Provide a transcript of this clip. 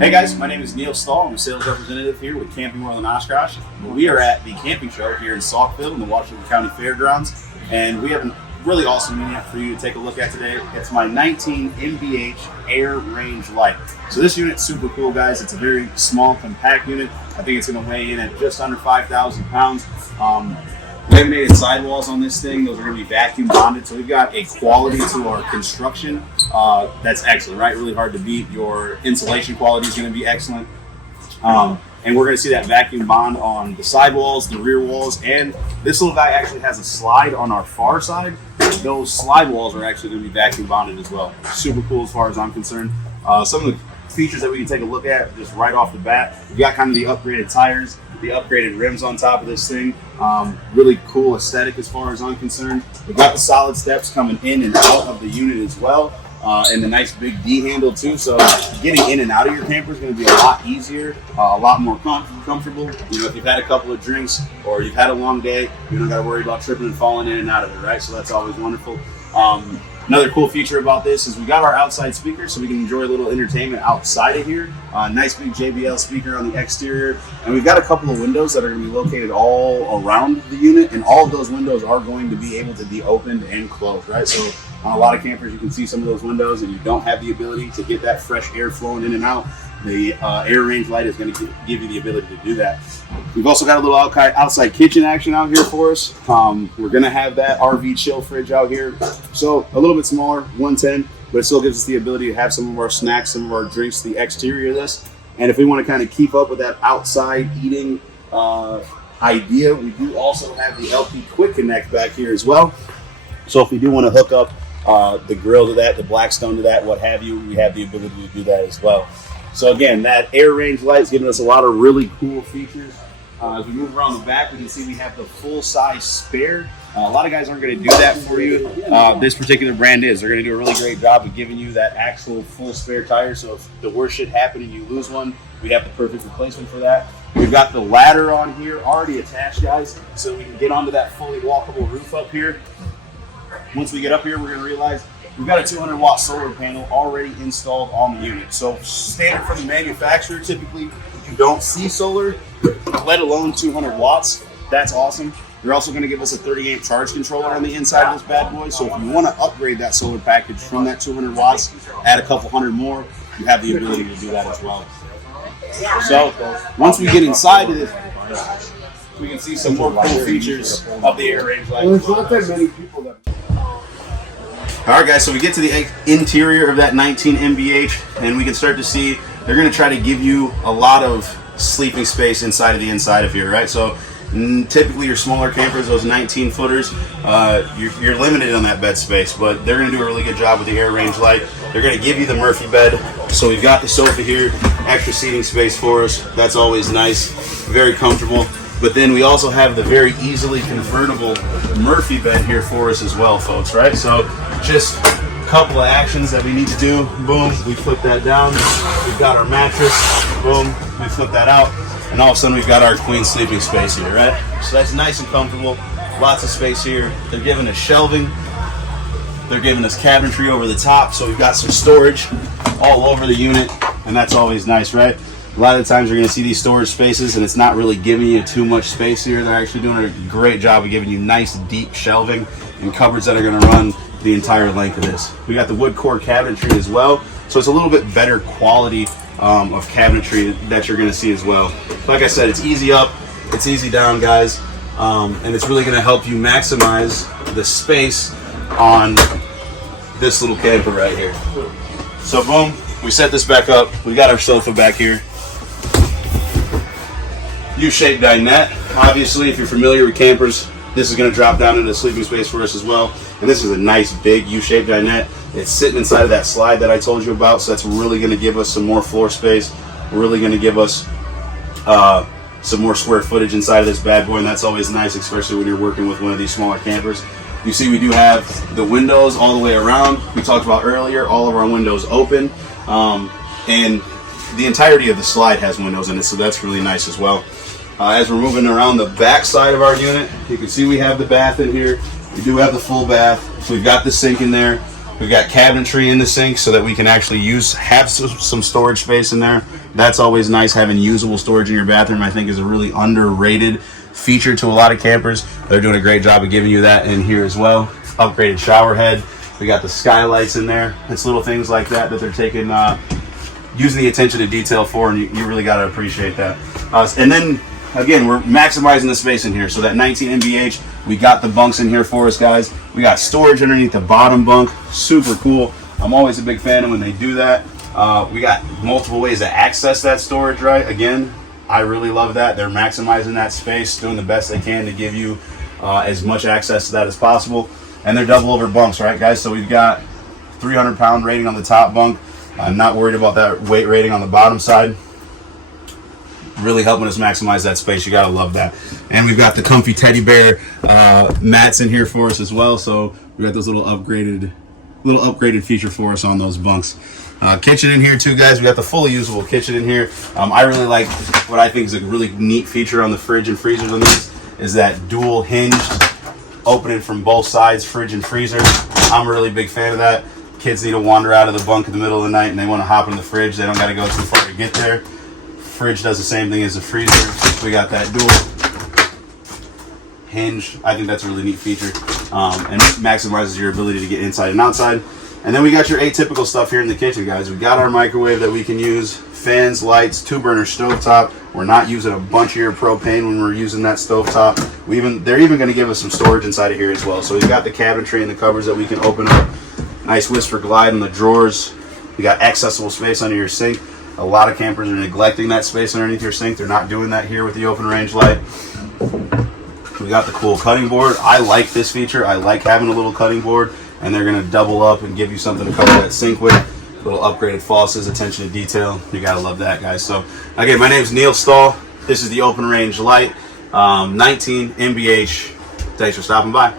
Hey guys, my name is Neil Stahl. I'm a sales representative here with Camping World in Oshkosh. We are at the camping show here in Saukville in the Washington County Fairgrounds, and we have a really awesome unit for you to take a look at today. It's my 19 MBH Air Range Lite. So this unit's super cool, guys. It's a very small, compact unit. I think it's going to weigh in at just under 5,000 pounds. Laminated sidewalls on this thing. Those are going to be vacuum bonded. So we've got a quality to our construction that's excellent, right? Really hard to beat. Your insulation quality is going to be excellent. And we're going to see that vacuum bond on the sidewalls, the rear walls, and this little guy actually has a slide on our far side. Those slide walls are actually going to be vacuum bonded as well. Super cool as far as I'm concerned. Some of the features that we can take a look at just right off the bat. We've got kind of the upgraded tires, the upgraded rims on top of this thing. Really cool aesthetic as far as I'm concerned. We've got the solid steps coming in and out of the unit as well. And the nice big D handle too, so getting in and out of your camper is going to be a lot easier, a lot more comfortable. You know, if you've had a couple of drinks or you've had a long day, you don't got to worry about tripping and falling in and out of it, right? So that's always wonderful. Another cool feature about this is we got our outside speaker, so we can enjoy a little entertainment outside of here. Nice big JBL speaker on the exterior, and we've got a couple of windows that are going to be located all around the unit, and all of those windows are going to be able to be opened and closed, right? So on a lot of campers, you can see some of those windows and you don't have the ability to get that fresh air flowing in and out. The Air Range Lite is going to give you the ability to do that. We've also got a little outside kitchen action out here for us. We're going to have that RV chill fridge out here. So a little bit smaller, 110, but it still gives us the ability to have some of our snacks, some of our drinks, the exterior of this. And if we want to kind of keep up with that outside eating idea, we do also have the LP Quick Connect back here as well. So if we do want to hook up the grill to that, the Blackstone to that, what have you, we have the ability to do that as well. So again, that Air Range Lite is giving us a lot of really cool features. As we move around the back, we can see we have the full-size spare. A lot of guys aren't going to do that for you. This particular brand is. They're going to do a really great job of giving you that actual full spare tire. So if the worst shit happened and you lose one, we have the perfect replacement for that. We've got the ladder on here already attached, guys, so we can get onto that fully walkable roof up here. Once we get up here, we're going to realize we've got a 200-watt solar panel already installed on the unit. So standard from the manufacturer, typically you don't see solar, let alone 200 watts. That's awesome. They're also going to give us a 30-amp charge controller on the inside of this bad boy. So if you want to upgrade that solar package from that 200 watts, add a couple hundred more, you have the ability to do that as well. So once we get inside of this, we can see some more cool features of the Air Range Lite. Well, there's not that many people that... Alright guys, so we get to the interior of that 19 MBH and we can start to see they're going to try to give you a lot of sleeping space inside of the inside of here, right? So typically your smaller campers, those 19 footers, you're limited on that bed space, but they're going to do a really good job with the Air Range Lite. They're going to give you the Murphy bed. So we've got the sofa here, extra seating space for us. That's always nice, very comfortable. But then we also have the very easily convertible Murphy bed here for us as well, folks, right? So just a couple of actions that we need to do. Boom, we flip that down. We've got our mattress. Boom, we flip that out. And all of a sudden we've got our queen sleeping space here, right? So that's nice and comfortable. Lots of space here. They're giving us shelving. They're giving us cabinetry over the top. So we've got some storage all over the unit. And that's always nice, right? A lot of the times you're going to see these storage spaces and it's not really giving you too much space here. They're actually doing a great job of giving you nice deep shelving and cupboards that are going to run the entire length of this. We got the wood core cabinetry as well. So it's a little bit better quality of cabinetry that you're going to see as well. Like I said, it's easy up, it's easy down, guys. And it's really going to help you maximize the space on this little camper right here. So boom, we set this back up. We got our sofa back here. U-shaped dinette. Obviously, if you're familiar with campers, this is going to drop down into sleeping space for us as well. And this is a nice big U-shaped dinette. It's sitting inside of that slide that I told you about, so that's really going to give us some more floor space. Really going to give us some more square footage inside of this bad boy, and that's always nice, especially when you're working with one of these smaller campers. You see we do have the windows all the way around. We talked about earlier, all of our windows open. And the entirety of the slide has windows in it, so that's really nice as well. As we're moving around the back side of our unit, you can see we have the bath in here. We do have the full bath. So we've got the sink in there. We've got cabinetry in the sink so that we can actually have some storage space in there. That's always nice. Having usable storage in your bathroom, I think, is a really underrated feature to a lot of campers. They're doing a great job of giving you that in here as well. Upgraded shower head. We got the skylights in there. It's little things like that they're taking, using the attention to detail for, and you really got to appreciate that. And then, again, we're maximizing the space in here. So that 19 MBH, we got the bunks in here for us, guys. We got storage underneath the bottom bunk. Super cool. I'm always a big fan of when they do that. We got multiple ways to access that storage, right? Again, I really love that. They're maximizing that space, doing the best they can to give you as much access to that as possible. And they're double over bunks, right, guys? So we've got 300-pound rating on the top bunk. I'm not worried about that weight rating on the bottom side. Really helping us maximize that space. You gotta love that. And we've got the comfy teddy bear mats in here for us as well. So we got those little upgraded feature for us on those bunks. Kitchen in here too, guys. We got the fully usable kitchen in here. I really like what I think is a really neat feature on the fridge and freezers on these is that dual hinged opening from both sides, fridge and freezer. I'm a really big fan of that. Kids need to wander out of the bunk in the middle of the night and they want to hop in the fridge. They don't got to go too far to get there. Fridge does the same thing as the freezer. We got that dual hinge. I think that's a really neat feature, and maximizes your ability to get inside and outside. And then we got your atypical stuff here in the kitchen, guys. We got our microwave that we can use, fans, lights, 2-burner stovetop. We're not using a bunch of your propane when we're using that stovetop. They're even going to give us some storage inside of here as well. So we've got the cabinetry and the cupboards that we can open up. Nice Whisper Glide in the drawers. We got accessible space under your sink. A lot of campers are neglecting that space underneath your sink. They're not doing that here with the open range Lite. We got the cool cutting board. I like this feature. I like having a little cutting board, and they're going to double up and give you something to cover that sink with. Little upgraded faucets, attention to detail. You got to love that, guys. So, again, my name's Neil Stahl. This is the Open Range Lite, 19 MBH. Thanks for stopping by.